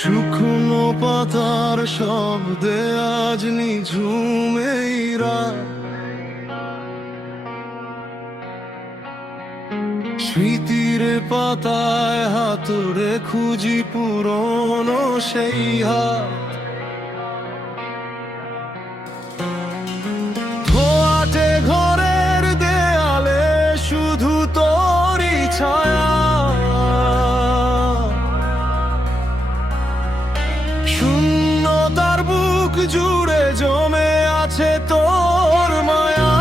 শুকনো পাতার শব্দে আজ নিঝুম এই রাত। স্মৃতির পাতায় হাতুড়ে খুঁজি পুরনো সেই হাত। ধোয়াটে ঘরের দেয়ালে শুধু তোরই ছায়া। শূন্যতার বুক জুড়ে জমে আছে তোর মায়া।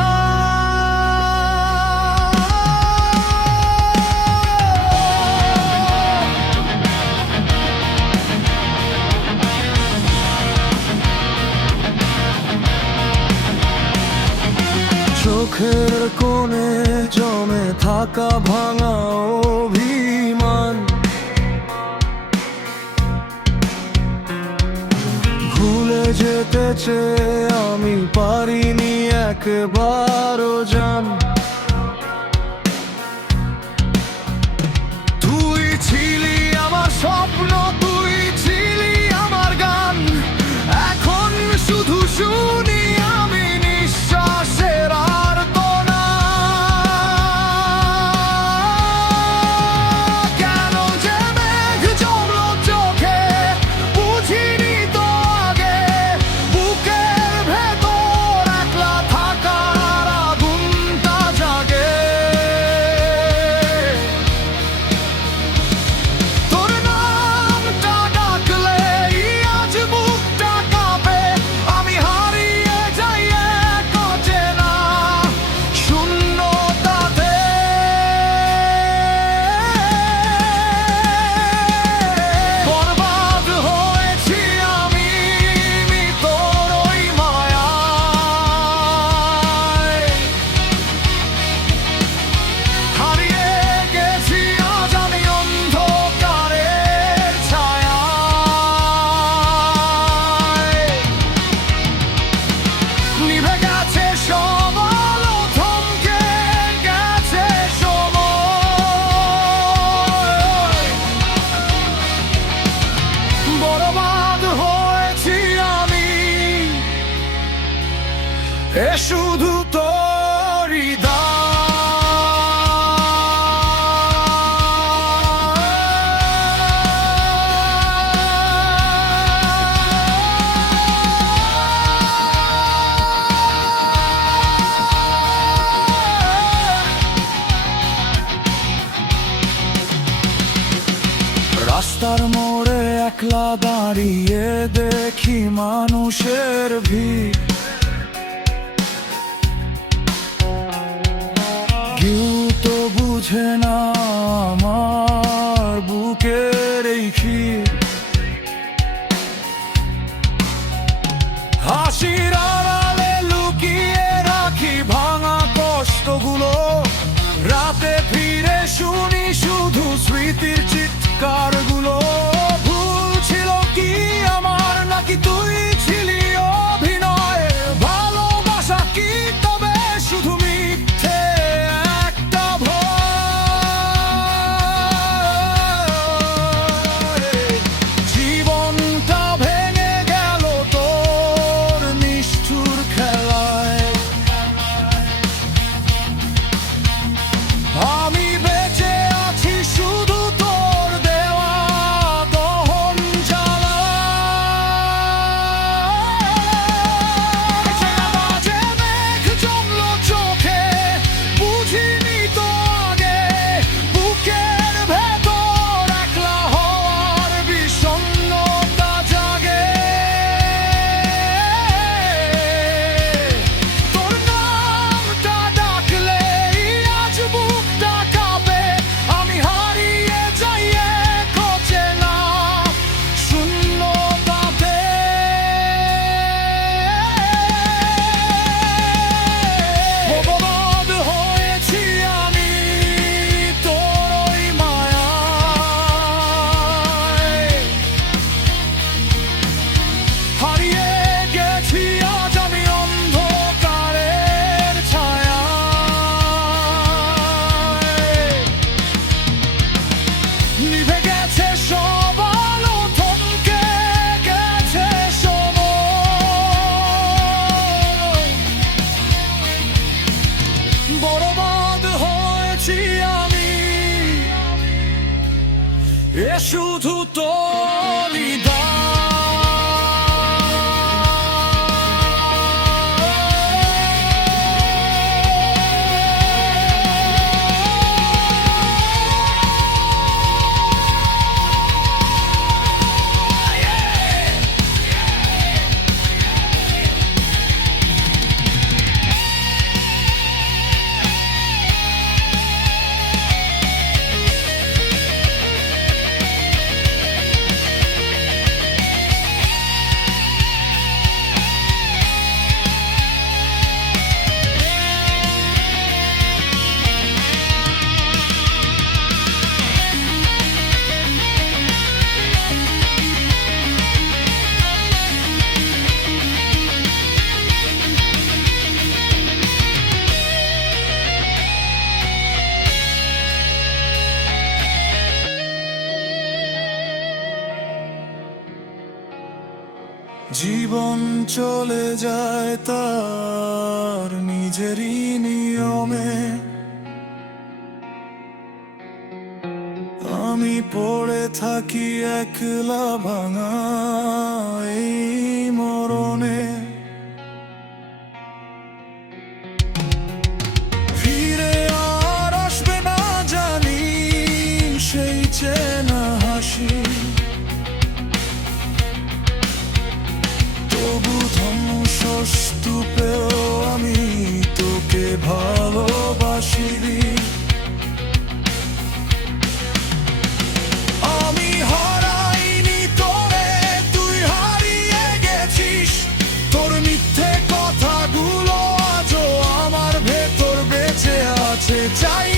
চোখের কোণে জমে থাকা ভাঙা অভিমান। ভুলে যেতে চেয়ে আমি পারিনি একবারও জান। তুই ছিলি আমার স্বপ্ন, তুই ছিলি আমার গান। এখন শুধু শুনি আমি নিঃশ্বাসের আর্তনা। কেন যে মেঘ জমলো চোখে বুঝিনি তো আগে। বুকের ভেতর একলা থাকার আগুনটা জাগে। তোর নামটা ডাকলেই আজ বুকটা কাঁপে। আমি হারিয়ে যাই এক অচেনা শূন্যতাতে। বরবাদ হয়েছি আমি তোর ওই মায়ায়। হারিয়ে গেছি আজ আমি অন্ধকারের ছায়ায়। নিভে গেছে সব আলো, থমকে গেছে সময়। বরবাদ হয়েছি আমি এ শুধু তোরই রাস্তার মোড়ে একলা দাঁড়িয়ে দেখি মানুষের ভিড়। কেউ তো বুঝে না আমার বুকের এই ক্ষীর। হাসির আড়ালে লুকিয়ে রাখি ভাঙা কষ্টগুলো। রাতে ফিরে শুনি শুধু স্মৃতির চিৎকারগুলো। ভুল ছিল কি আমার, নাকি তুই ছিলি অভিনয়? ভালোবাসা কি তবে শুধু মিথ্যে একটা ভয়? জীবনটা ভেঙে গেল তোর নিষ্ঠুর খেলায়। আমি বেঁচে আছি শুধু তোর দেওয়া দহন জ্বালায়। পেয়েছি আমি, এ শুধু তোরই দান। জীবন চলে যায় তার নিজেরই নিয়মে, আমি পড়ে থাকি একলা ভাঙা এই মরণে। ফিরে আর আসবে না জানি সেই চেনা হাসি, তবু ধ্বংসস্তূপেও আমি তোকে ভালোবাসি। আমি হারাইনি তোরে, তুই হারিয়ে গেছিস, তোর মিথ্যে কথাগুলো আজও আমার ভেতর বেঁচে আছে। চাই